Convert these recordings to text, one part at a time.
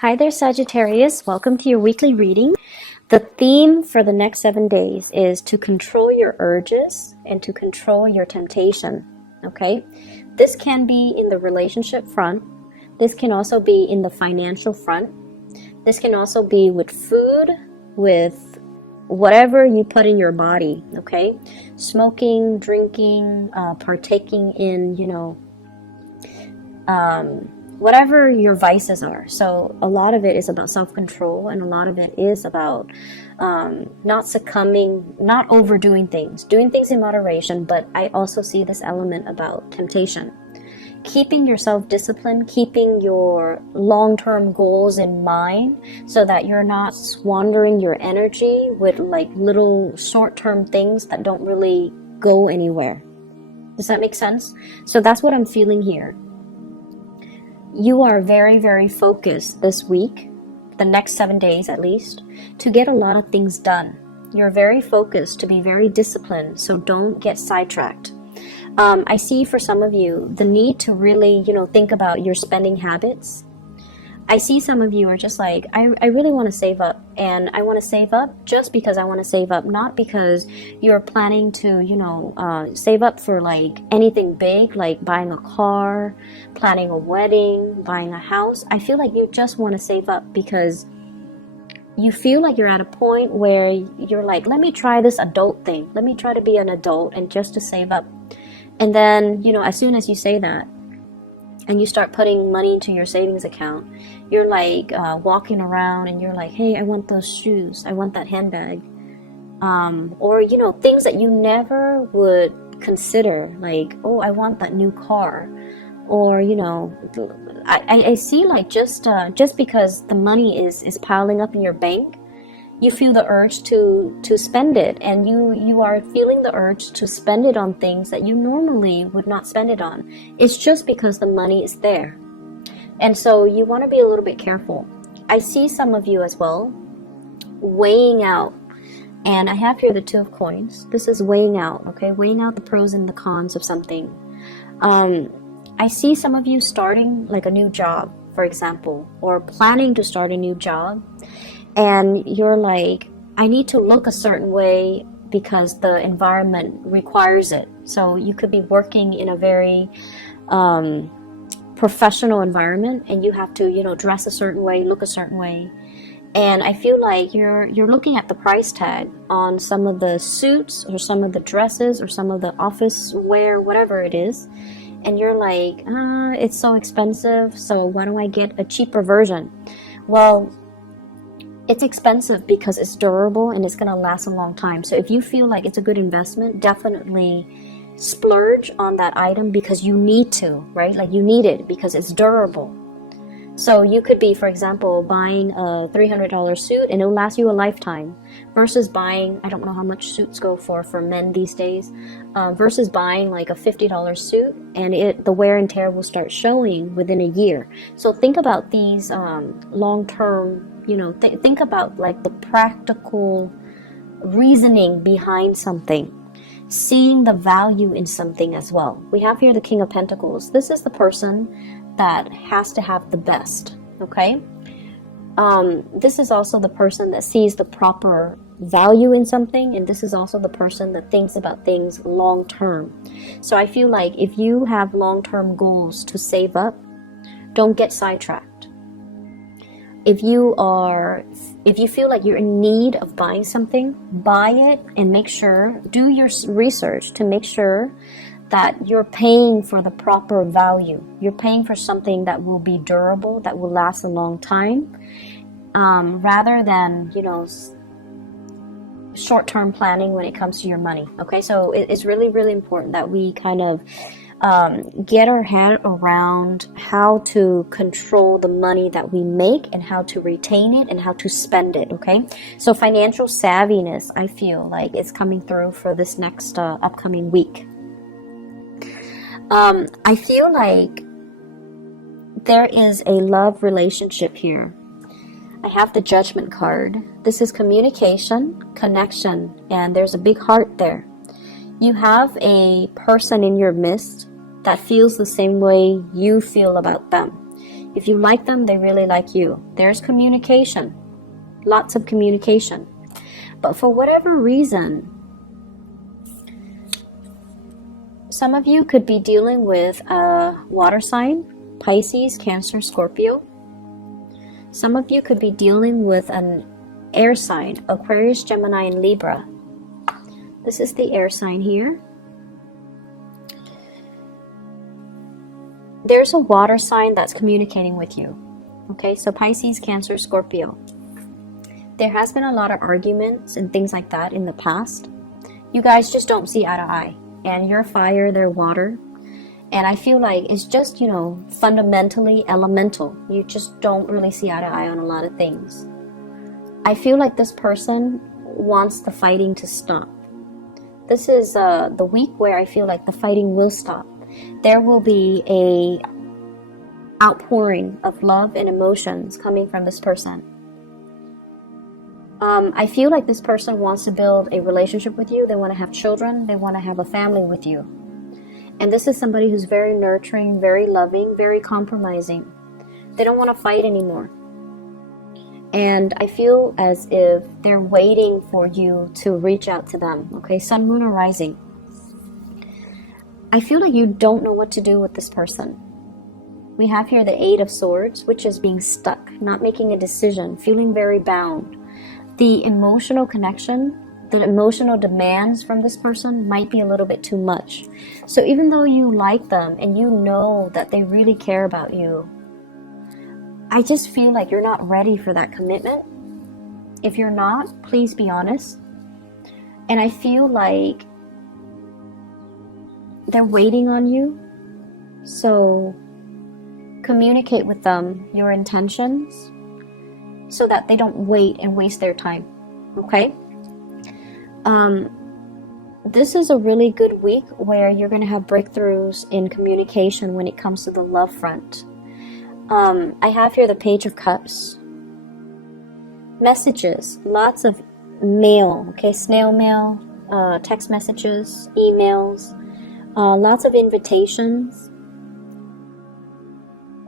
Hi there, Sagittarius. Welcome to your weekly reading. The theme for the next 7 days is to control your urges and to control your temptation. Okay? This can be in the relationship front. This can also be in the financial front. This can also be with food, with whatever you put in your body. Okay? Smoking, drinking, partaking in, whatever your vices are. So a lot of it is about self-control, and a lot of it is about not succumbing, not overdoing things, doing things in moderation. But I also see this element about temptation. Keeping yourself disciplined, keeping your long-term goals in mind so that you're not squandering your energy with like little short-term things that don't really go anywhere. Does that make sense? So that's what I'm feeling here. You are very, very focused this week, the next 7 days at least, to get a lot of things done. You're very focused to be very disciplined, so don't get sidetracked. I see for some of you the need to really, think about your spending habits. I see some of you are just like, I really want to save up, and I want to save up just because I want to save up, not because you're planning to, save up for like anything big, like buying a car, planning a wedding, buying a house. I feel like you just want to save up because you feel like you're at a point where you're like, let me try this adult thing. Let me try to be an adult and just to save up. And then, as soon as you say that, and you start putting money into your savings account, you're like walking around and you're like, hey, I want those shoes, I want that handbag, or things that you never would consider, like, oh, I want that new car, or I see like just because the money is piling up in your bank, you feel the urge to spend it, and you are feeling the urge to spend it on things that you normally would not spend it on. It's just because the money is there. And so you want to be a little bit careful. I see some of you as well weighing out, and I have here the 2 of coins. This is weighing out, okay? Weighing out the pros and the cons of something. I see some of you starting like a new job, for example, or planning to start a new job. And you're like, I need to look a certain way because the environment requires it. So you could be working in a very professional environment, and you have to, dress a certain way, look a certain way. And I feel like you're looking at the price tag on some of the suits or some of the dresses or some of the office wear, whatever it is. And you're like, it's so expensive, so why don't I get a cheaper version? Well, it's expensive because it's durable and it's going to last a long time. So if you feel like it's a good investment, definitely splurge on that item because you need to, right? Like you need it because it's durable. So you could be, for example, buying a $300 suit and it'll last you a lifetime, versus buying, I don't know how much suits go for men these days, versus buying like a $50 suit and the wear and tear will start showing within a year. So think about these long-term, think about like the practical reasoning behind something, seeing the value in something as well. We have here the King of Pentacles. This is the person that has to have the best, okay? This is also the person that sees the proper value in something, and this is also the person that thinks about things long term. So I feel like if you have long-term goals to save up, don't get sidetracked. If you feel like you're in need of buying something, buy it and make sure, do your research to make sure that you're paying for the proper value. You're paying for something that will be durable, that will last a long time, rather than, short-term planning when it comes to your money. Okay, so it's really, really important that we kind of get our head around how to control the money that we make and how to retain it and how to spend it, okay? So financial savviness, I feel like, is coming through for this next upcoming week. I feel like there is a love relationship here. I have the Judgment card. This is communication, connection, and there's a big heart there. You have a person in your midst that feels the same way you feel about them. If you like them, they really like you. There's communication, lots of communication. But for whatever reason, some of you could be dealing with a water sign, Pisces, Cancer, Scorpio. Some of you could be dealing with an air sign, Aquarius, Gemini, and Libra. This is the air sign here. There's a water sign that's communicating with you. Okay, so Pisces, Cancer, Scorpio. There has been a lot of arguments and things like that in the past. You guys just don't see eye to eye. And you're fire, they're water. And I feel like it's just, you know, fundamentally elemental. You just don't really see eye to eye on a lot of things. I feel like this person wants the fighting to stop. This is the week where I feel like the fighting will stop. There will be a outpouring of love and emotions coming from this person. I feel like this person wants to build a relationship with you. They want to have children. They want to have a family with you. And this is somebody who's very nurturing, very loving, very compromising. They don't want to fight anymore. And I feel as if they're waiting for you to reach out to them. Okay, sun, moon, or rising. I feel like you don't know what to do with this person. We have here the Eight of Swords, which is being stuck, not making a decision, feeling very bound. The emotional connection, the emotional demands from this person might be a little bit too much. So even though you like them and you know that they really care about you, I just feel like you're not ready for that commitment. If you're not, please be honest. And I feel like they're waiting on you. So communicate with them your intentions so that they don't wait and waste their time. Okay? This is a really good week where you're going to have breakthroughs in communication when it comes to the love front. I have here the Page of Cups. Messages, lots of mail, okay, snail mail, text messages, emails, lots of invitations.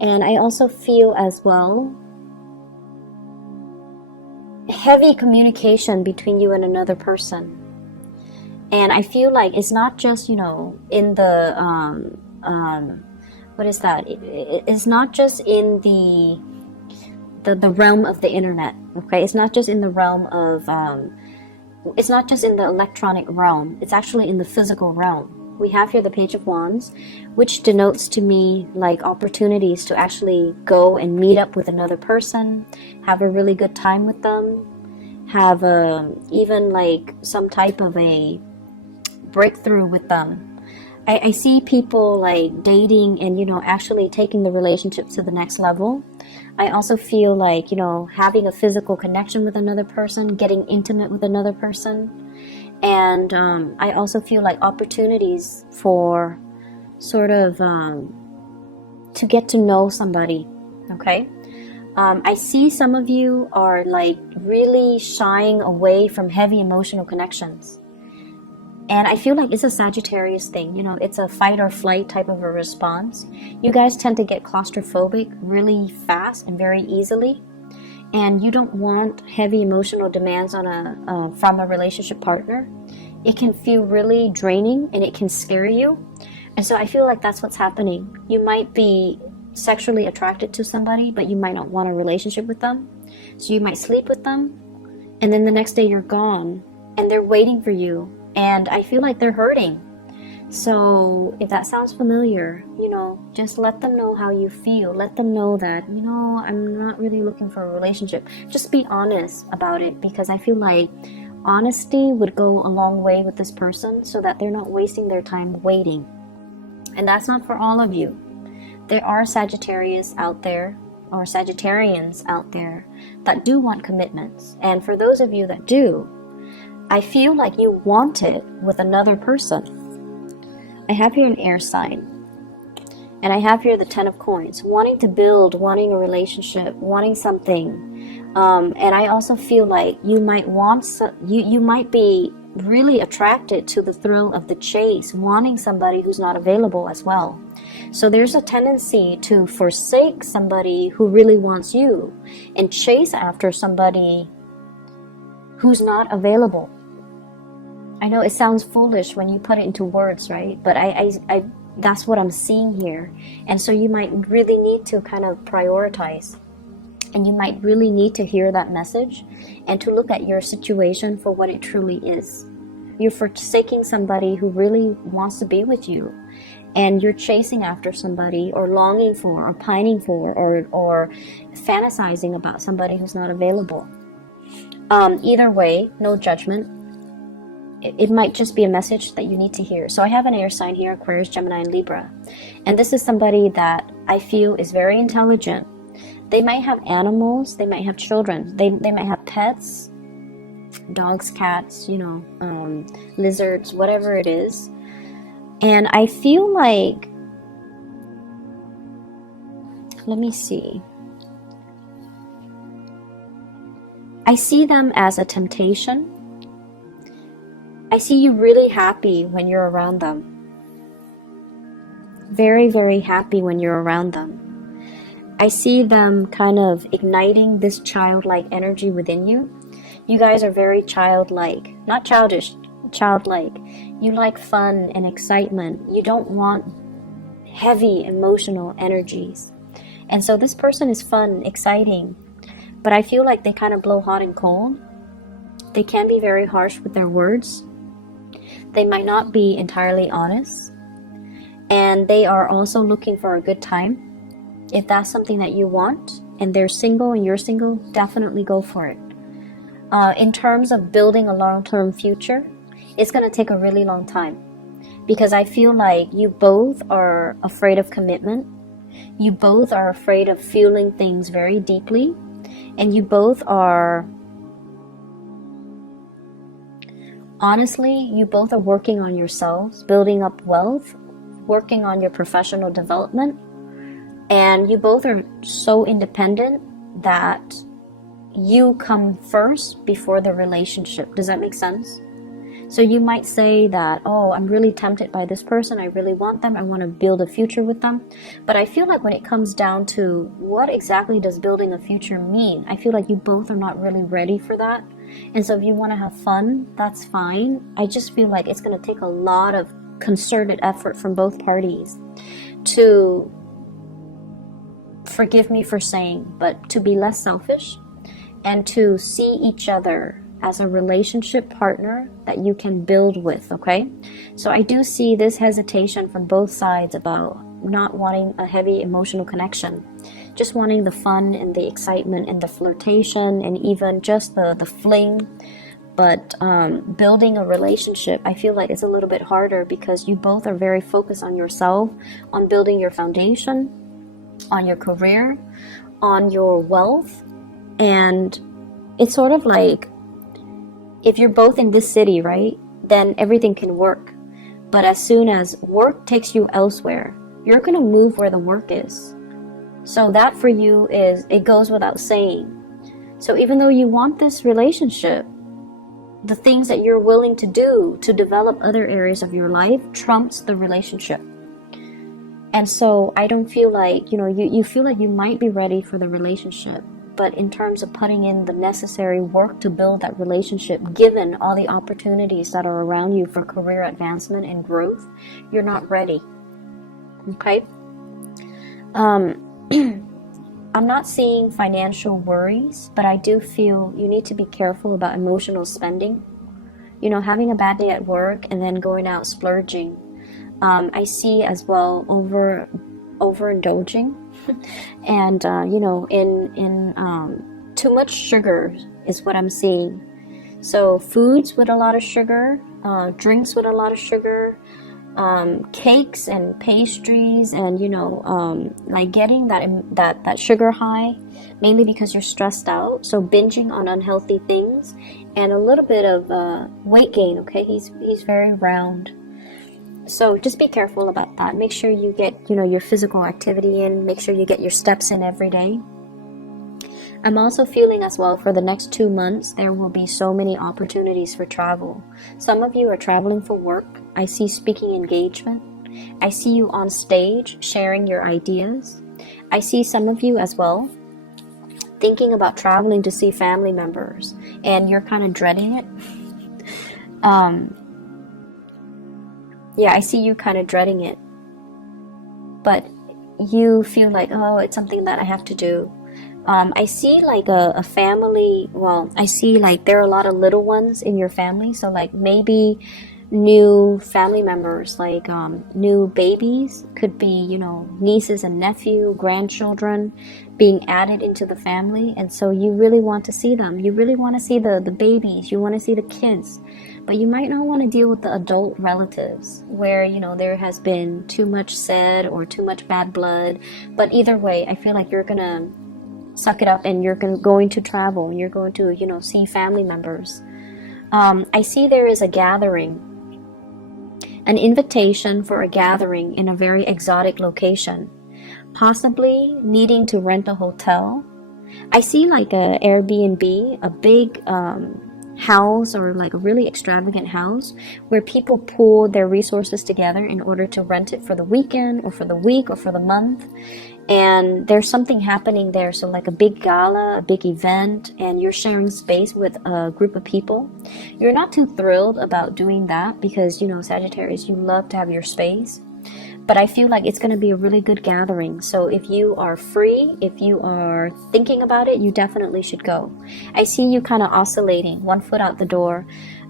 And I also feel as well heavy communication between you and another person. And I feel like it's not just, you know, in the what is that? It's not just in the realm of the internet. Okay, it's not just in the realm of it's not just in the electronic realm. It's actually in the physical realm. We have here the Page of Wands, which denotes to me like opportunities to actually go and meet up with another person, have a really good time with them, have even like some type of a breakthrough with them. I see people like dating and, you know, actually taking the relationship to the next level. I also feel like, you know, having a physical connection with another person, getting intimate with another person. And I also feel like opportunities for sort of to get to know somebody, okay? I see some of you are like really shying away from heavy emotional connections. And I feel like it's a Sagittarius thing, you know, it's a fight or flight type of a response. You guys tend to get claustrophobic really fast and very easily. And you don't want heavy emotional demands on from a relationship partner. It can feel really draining and it can scare you. And so I feel like that's what's happening. You might be sexually attracted to somebody, but you might not want a relationship with them. So you might sleep with them, and then the next day you're gone, and they're waiting for you. And I feel like they're hurting. So if that sounds familiar, you know, just let them know how you feel. Let them know that, you know, I'm not really looking for a relationship. Just be honest about it, because I feel like honesty would go a long way with this person so that they're not wasting their time waiting. And that's not for all of you. There are Sagittarius out there, or Sagittarians out there, that do want commitments. And for those of you that do, I feel like you want it with another person. I have here an air sign. And I have here the Ten of Coins. Wanting to build, wanting a relationship, wanting something. And I also feel like you might want, you might be really attracted to the thrill of the chase, wanting somebody who's not available as well. So there's a tendency to forsake somebody who really wants you and chase after somebody who's not available. I know it sounds foolish when you put it into words, right? But I that's what I'm seeing here. And so you might really need to kind of prioritize, and you might really need to hear that message and to look at your situation for what it truly is. You're forsaking somebody who really wants to be with you, and you're chasing after somebody, or longing for, or pining for, or fantasizing about somebody who's not available. Either way, no judgment. It might just be a message that you need to hear. So I have an air sign here, Aquarius, Gemini, and Libra. And this is somebody that I feel is very intelligent. They might have animals, they might have children, they might have pets, dogs, cats, lizards, whatever it is. And I feel like, let me see. I see them as a temptation. I see you really happy when you're around them. Very, very happy when you're around them. I see them kind of igniting this childlike energy within you. You guys are very childlike. Not childish, childlike. You like fun and excitement. You don't want heavy emotional energies. And so this person is fun, exciting. But I feel like they kind of blow hot and cold. They can be very harsh with their words. They might not be entirely honest, and they are also looking for a good time. If that's something that you want, and they're single and you're single, definitely go for it. In terms of building a long-term future, it's going to take a really long time, because I feel like you both are afraid of commitment. You both are afraid of feeling things very deeply, and you both are... Honestly, you both are working on yourselves, building up wealth, working on your professional development, and you both are so independent that you come first before the relationship. Does that make sense? So you might say that, oh, I'm really tempted by this person, I really want them, I want to build a future with them. But I feel like when it comes down to what exactly does building a future mean, I feel like you both are not really ready for that. And so if you want to have fun, that's fine. I just feel like it's going to take a lot of concerted effort from both parties to, forgive me for saying, but to be less selfish and to see each other as a relationship partner that you can build with, okay? So I do see this hesitation from both sides about not wanting a heavy emotional connection, just wanting the fun and the excitement and the flirtation and even just the fling. But building a relationship, I feel like it's a little bit harder because you both are very focused on yourself, on building your foundation, on your career, on your wealth. And it's sort of like, if you're both in this city, right, then everything can work. But as soon as work takes you elsewhere, you're going to move where the work is. So that for you is, it goes without saying. So even though you want this relationship, the things that you're willing to do to develop other areas of your life trumps the relationship. And so I don't feel like, you feel like you might be ready for the relationship. But in terms of putting in the necessary work to build that relationship, given all the opportunities that are around you for career advancement and growth, you're not ready. Okay? I'm not seeing financial worries, but I do feel you need to be careful about emotional spending. Having a bad day at work and then going out splurging. I see as well overindulging. And in too much sugar is what I'm seeing. So foods with a lot of sugar, drinks with a lot of sugar, cakes and pastries, and like getting that sugar high, mainly because you're stressed out. So binging on unhealthy things, and a little bit of weight gain. Okay, he's very round. So just be careful about that. Make sure you get, your physical activity in. Make sure you get your steps in every day. I'm also feeling as well for the next 2 months, there will be so many opportunities for travel. Some of you are traveling for work. I see speaking engagement. I see you on stage sharing your ideas. I see some of you as well thinking about traveling to see family members, and you're kind of dreading it. Yeah, I see you kind of dreading it, but you feel like, oh, it's something that I have to do. I see like a family, well, I see like there are a lot of little ones in your family, so like maybe new family members, like new babies, could be, you know, nieces and nephew, grandchildren being added into the family, and so you really want to see them. You really want to see the babies, you want to see the kids, but you might not want to deal with the adult relatives where, you know, there has been too much said or too much bad blood. But either way, I feel like you're gonna suck it up and you're going to travel and you're going to, you know, see family members. I see there is a gathering, an invitation for a gathering in a very exotic location, possibly needing to rent a hotel. I see like a Airbnb, a big house, or like a really extravagant house where people pool their resources together in order to rent it for the weekend or for the week or for the month. And there's something happening there, so like a big gala, a big event, and you're sharing space with a group of people. You're not too thrilled about doing that because, you know, Sagittarius, you love to have your space, but I feel like it's going to be a really good gathering. So if you are free, if you are thinking about it, you definitely should go. I see you kind of oscillating, one foot out the door.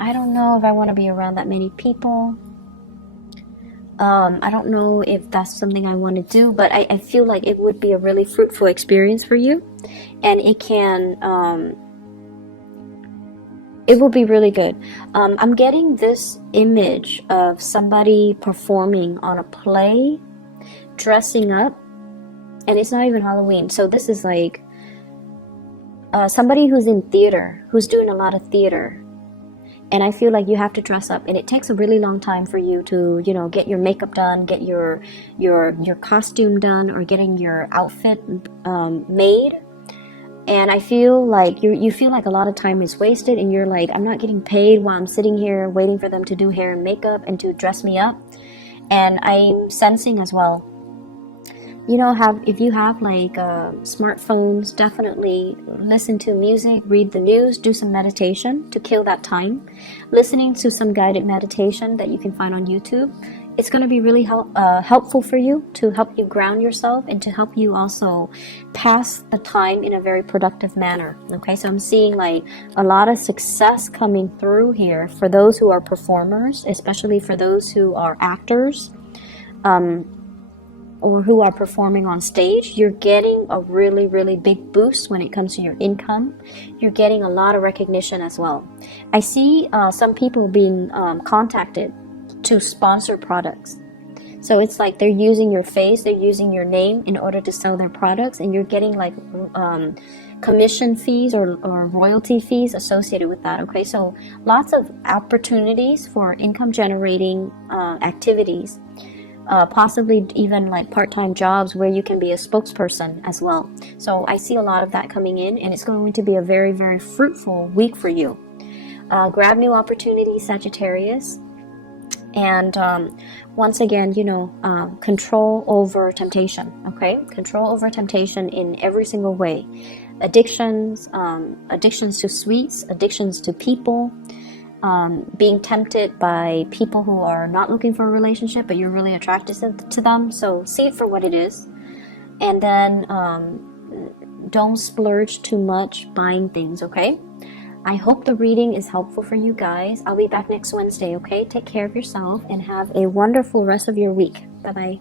I don't know if I want to be around that many people. I don't know if that's something I want to do, but I feel like it would be a really fruitful experience for you, and it can, it will be really good. I'm getting this image of somebody performing on a play, dressing up, and it's not even Halloween, so this is like somebody who's in theater, who's doing a lot of theater. And I feel like you have to dress up, and it takes a really long time for you to, you know, get your makeup done, get your costume done, or getting your outfit made. And I feel like you feel like a lot of time is wasted, and you're like, I'm not getting paid while I'm sitting here waiting for them to do hair and makeup and to dress me up. And I'm sensing as well, you know, if you have like smartphones, definitely listen to music, read the news, do some meditation to kill that time. Listening to some guided meditation that you can find on YouTube, it's going to be really helpful for you, to help you ground yourself and to help you also pass the time in a very productive manner. Okay, so I'm seeing like a lot of success coming through here for those who are performers, especially for those who are actors, or who are performing on stage. You're getting a really, really big boost when it comes to your income. You're getting a lot of recognition as well. I see some people being contacted to sponsor products. So it's like they're using your face, they're using your name in order to sell their products, and you're getting like commission fees or royalty fees associated with that. Okay, so lots of opportunities for income generating activities. Possibly even like part-time jobs where you can be a spokesperson as well. So I see a lot of that coming in, and it's going to be a very, very fruitful week for you. Grab new opportunities, Sagittarius. And once again, you know, control over temptation, okay? Control over temptation in every single way. Addictions, addictions to sweets, addictions to people, being tempted by people who are not looking for a relationship, but you're really attracted to them. So see it for what it is. And then don't splurge too much buying things, okay? I hope the reading is helpful for you guys. I'll be back next Wednesday, okay? Take care of yourself and have a wonderful rest of your week. Bye-bye.